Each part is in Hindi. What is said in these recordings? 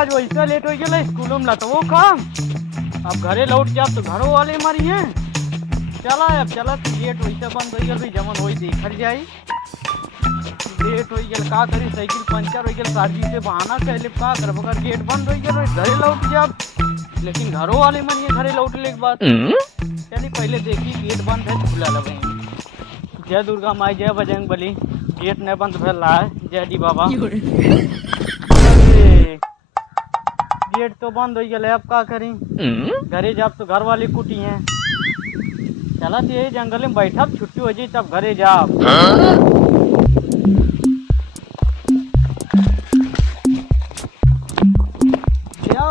आज वैसा लेट हो गया स्कूलों में लतवो काम। अब घरे लौट जा तो घरों वाले मरी हैं। चला अब चला तो गेट वैसे बंद हो गया जमन वही देखल जाई। लेट हो गया का करी, साइकिल पंचर हो गया, सारजी से बहाना कहले का कर मगर गेट बंद हो गया घरे लौट जा। लेकिन घरों वाले मरी है घरे लौटने के बाद। चलिए पहले देखी गेट बंद है खुला लगे। जय दुर्गा माई जय बजरंग बली। गेट नहीं बंद भेल रहा है। जय डी बाबा। गेट तो बंद हो गया अब का करी। घरे जाब तो घर वाले कुटी हैं। चला तो यही जंगल में बैठा छुट्टी हो जाए तब घरे जाब।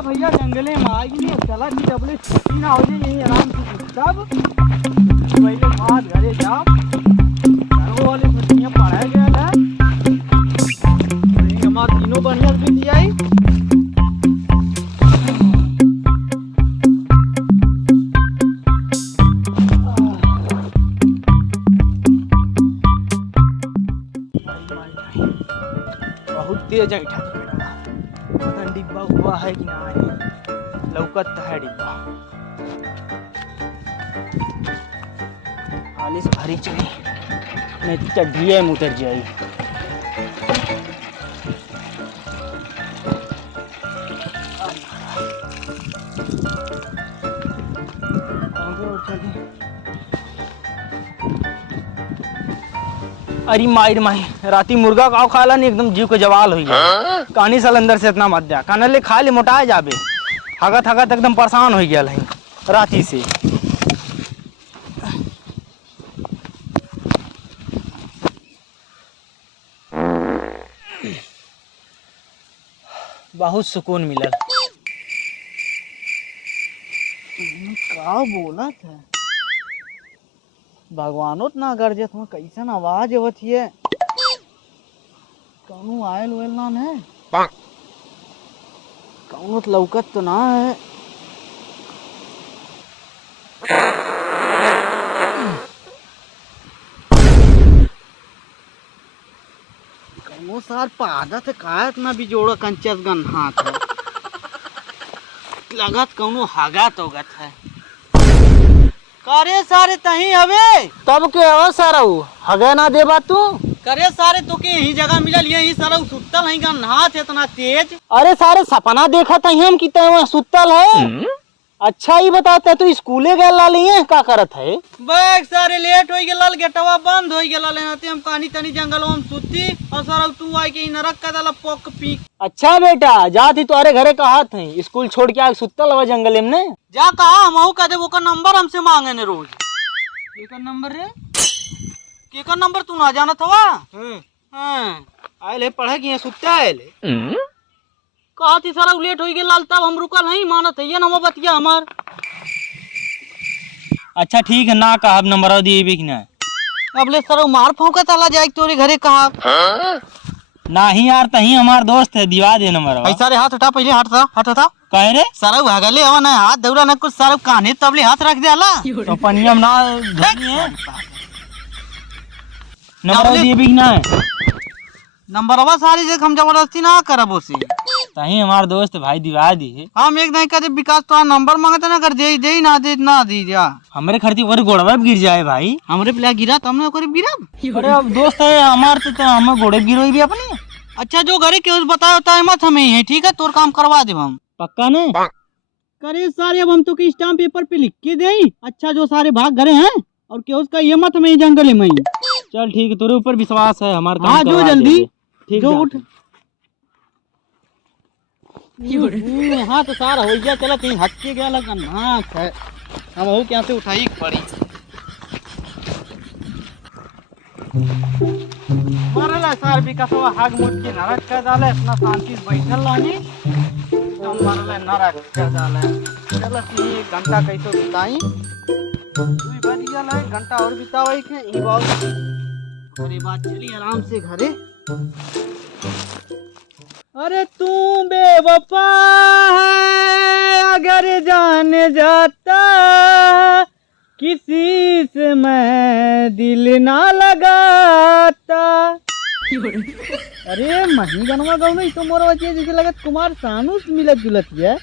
भैया जंगले में आ गई। चला कि डबले छुट्टी ना हो जाए यही आराम से सब पहले बात घरे जाओ। घरों वाले छुट्टियाँ पढ़ाया गया है हमारे तीनों बढ़िया भी दिया। बहुत तेज है डिब्बा हुआ है कि ना है लौकत है डिब्बा। आलिस भारी चली नहीं तो चढ़िए में उतर जाई। अरे माई माई राती मुर्गा काव खाला नहीं एकदम जीव के जवाल हुई है। कहानी साल अंदर से इतना मत दिया कान ले खा ले मोटाए जाबे। हगत हगत एकदम परेशान हो गया है राती से। बहुत सुकून मिलल। का बोला था भगवानो ना गरजत में कैसन आवाज आवत है। कौनो आयल वेल ना है कौनो लौकत तो ना है। कौनो सार पादत है कायत ना भी जोड़ा कंचस गन हाथ है। लगत कौनो हागत होगत है। करे सारे तही हवे तब के हो सारा हगे ना देबा तू। करे सारे तो के यही जगह मिलल यही सारा सुतल है गन हाथ इतना तेज। अरे सारे सपना देखा था हम कि तय सुतल है। अच्छा ही बताते तू स्कूले गए लाली है का करत है। बैग सारे लेट हो गेल गेटवा बंद हो गेल हम कहानी तनी जंगल में सुती और सारा तू आई के नरक का दला पोक पीक। अच्छा बेटा जा थी तुम्हारे घरे कहा थे स्कूल छोड़ के आ सुतल हवा जंगल में ने जा कहा हम कह दे वो का नंबर हमसे मांगे ने रोज। केकर नंबर रे केकर नंबर तू ना जाना था। आए पढ़े कि सुतते आए कहा थी सारा लेट हो गया लाल तब हम रुकल नहीं मानत है ये ना बतिया हमार। अच्छा ठीक है ना कहा नंबर दिए भी ना अब ले सर मार फौका चला जाए तोरे घरे कहा नहीं यार तही हमार दोस्त है दिवा दे नंबर। ऐसा रे हाथ उठा पहले हट था कहे रे सारा भागले हवा ना हाथ दौड़ा ना कुछ सारा काने तबले हाथ रख दे आला तो पनिया में ना नंबर दिए भी ना नंबरवा सारी जगह हम जबरदस्ती ना करब उसे तही हमार दोस्त भाई दिवा दी है। हम एक नहीं करे विकास तो नंबर मांगता ना कर दे ना दी जा हमरे खर्ची ओकर गोड़वा गिर जाए भाई हमरे पे गिरा तुमने ओकर गिरा। अरे अब दोस्त है हमार तो हम गोड़े गिरोई भी अपनी। अच्छा जो घरे के बताया होता है मत हमें है ठीक है तोर काम करवा दे हम पक्का ने करे सारे अब हम तो के स्टाम्प पेपर पे लिख के दे। अच्छा जो सारे भाग घरे हैं और के उसका ये मत में जंगल में चल ठीक है तोरे ऊपर विश्वास है हमार काम जो जल्दी ठीक है उठ। हाँ तो सारा हो गया चला कहीं हट के गया लगन हाँ हम हो क्या से उठाई पड़ी मरला सार विकासवा हाग मुट के नरक कर डाले इतना शांति से बैठल रहनी तो मरला नरक कर डाले। चला एक घंटा कैसे बिताई तू बज गया ना एक घंटा और बितावे के ई बात अरे बात चली आराम से घरे। अरे तू बेवफा है अगर जान जाता किसी से मैं दिल ना लगाता। अरे मही गनवा गाँव में तो मोर बचिए जैसे लगत कुमार सानू से मिलत जुलत है।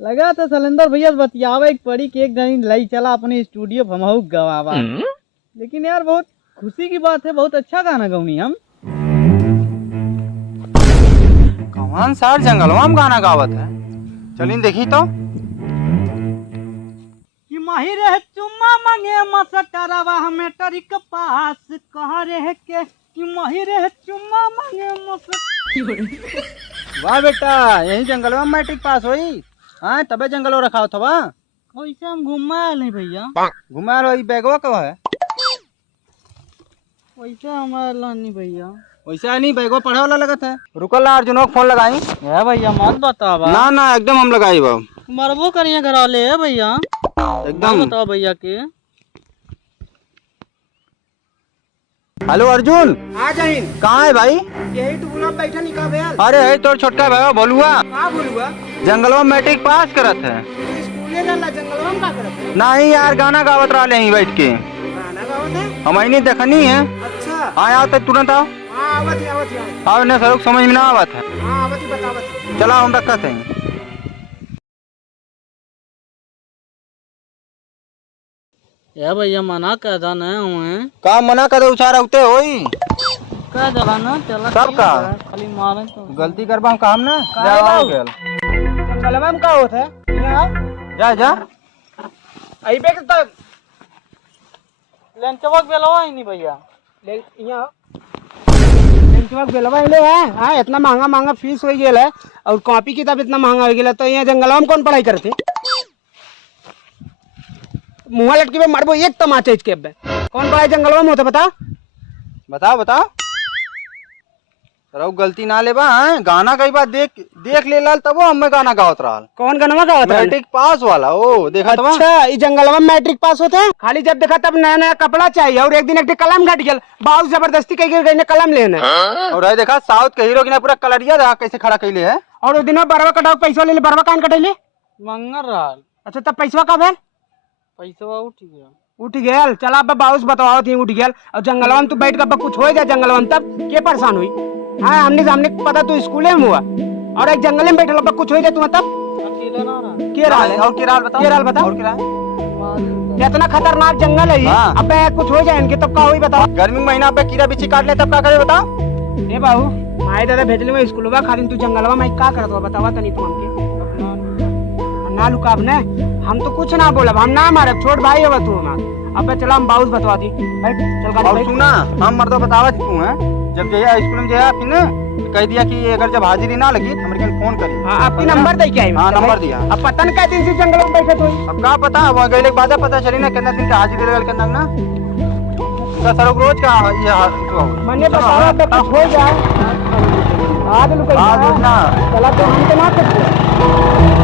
लगा तो सलेंदर भैया बतियावे एक पड़ी कि एक दिन लाई चला अपने स्टूडियो हमहू गवावा। लेकिन यार बहुत खुशी की बात है, बहुत अच्छा गाना गौनी हम। कौन सार जंगलवा में गाना गावत है, चलिन देखी तो। कि माही रह चुम्मा मांगे मसटरवा हमें टरिक पास कह रहे के कि माही रह चुम्मा मांगे मसट। वाह बेटा, यही जंगलवा में मैट्रिक पास हुई। हाँ तबे जंगलो रखा था वहाँ। वैसे हम घुमा नहीं भैया। घुमा लो, बैगवा कब है? वैसे हमारा नहीं भैया। वैसे नहीं, बैगवा पढ़े वाला लगत है। रुकल ला, अर्जुनों को फोन लगाई। है भैया मत बतावा। ना ना एकदम हम लगाई बाब। मरबो करिए घर वाले है भैया एकदम। बताओ भैया के। हेलो अर्जुन। आ जाए। कहाँ है भाई? यही टुकुला में बैठा निका भैया। अरे है तोर छोटका भाई बोलुआ। का बोलुआ? जंगलवा में मैट्रिक पास करत है। स्कूले जाला जंगलवा में का करत है? नहीं यार, गाना गावत रहा यहीं बैठ के। गाना गावत है? हम नहीं देखनी है। अच्छा। हाँ आओ तो तुरंत आओ। हाँ आवत। आओ ने सरुक समझ में ना आवत है। हाँ आवत बतावत। चला हम रखत है। या भैया मना कर दा ना हुए। का मना कर उछार उते होई। का जला ना चला सब का खाली मारे तो गलती करबा हम काम ना जाओ गेल। जंगलवा में का होत है? यहाँ जा जा अइबे के तब लंचवक बेलवा ही नहीं भैया। ले यहाँ लंचवा बेलवा ले है। हाँ इतना महंगा फीस हो गेल है और कॉपी किताब इतना महंगा हो गेल, तो यहाँ जंगलवा में कौन पढ़ाई करते? मुँह लटके पे मारबो एक तमाचा इसके। कौन पढ़ाई जंगलवा में होता बता? बताओ रहो गलती ना लेबा। हैं गाना कई बार देख ले लाल तब हमें गाना गावत रहल। कौन गनवा गावत है? मैट्रिक पास वाला ओ देखा तब। अच्छा ये जंगलवा में मैट्रिक पास होते हैं? खाली जब देखा तब नया नया कपड़ा चाहिए और एक दिन एक कलम घट गया, बाबू जबरदस्ती कही गई कलम लेना। और है देखा साउथ के हीरो की पूरा कलरिया देखा कैसे खड़ा कैले है। और उस दिन में बरवा कटाओ पैसा ले ले, बरवा कान कटैले। मंगर रहल। अच्छा तब पैसा कब है? पैसा उठ गया। उठ गया। चला अब बाबूस बताओ थी उठ गया। और जंगलवा में तू बैठ कर कुछ हो जाए जंगलवा में तब के परेशान हुई? हाँ हमने सामने पता तू स्कूले में हुआ और एक जंगल में बैठे कुछ हो जाए तू तब अकेले ना रहा। के राल है? और किराल बताओ। किराल बताओ। और किराल इतना खतरनाक जंगल है ये। हाँ। अब कुछ हो जाए इनके तब का हुई बताओ। गर्मी महीना पे कीड़ा बिच्छी काट ले तब क्या करे बताओ। ए बाबू माए दादा भेजले में स्कूलवा खाली तू जंगलवा में का करत हो बतावा तनी तू हमके। ना लुकाब ने हम तो कुछ ना बोलब, हम ना मारब, छोट भाई हो तू हमार। अब चला हम बाबूस बतवा दी। बैठ चल गाड़ी और बैठ। सुना हम मर्दो बतावा तू है जब जया स्कूल में जया फिर ना कह दिया कि अगर जब हाजिरी ना लगी तो हमरे फोन करी। हाँ आपकी नंबर दे क्या है? हाँ नंबर दिया। अब पता नहीं दिन से जंगल में बैठे तो अब का पता अब गए बाद पता चली ना कितना दिन का हाजिरी लगल कितना ना का सर रोज का ये मने बताओ अब कुछ हो जाए आज लुकाई आज ना चला तो हम तो ना सकते।